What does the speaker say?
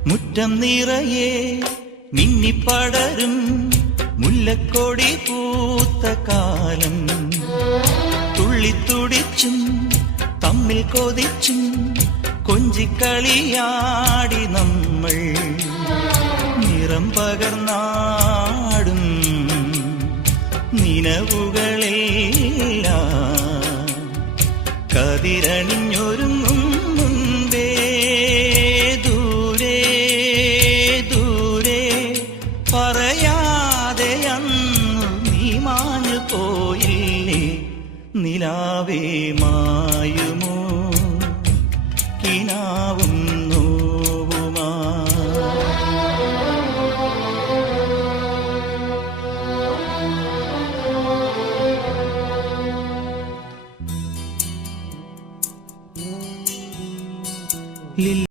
മുറ്റം നിറയെ മിന്നിപ്പടരും മുല്ലക്കൊടി പൂത്ത കാലം. തുള്ളിത്തുടിച്ചും തമ്മിൽ കൊതിച്ചും കൊഞ്ചിക്കളിയാടി നമ്മൾ. നിറം പകർന്നാടും നിലവുകളെല്ലാം കതിരണിഞ്ഞൊരു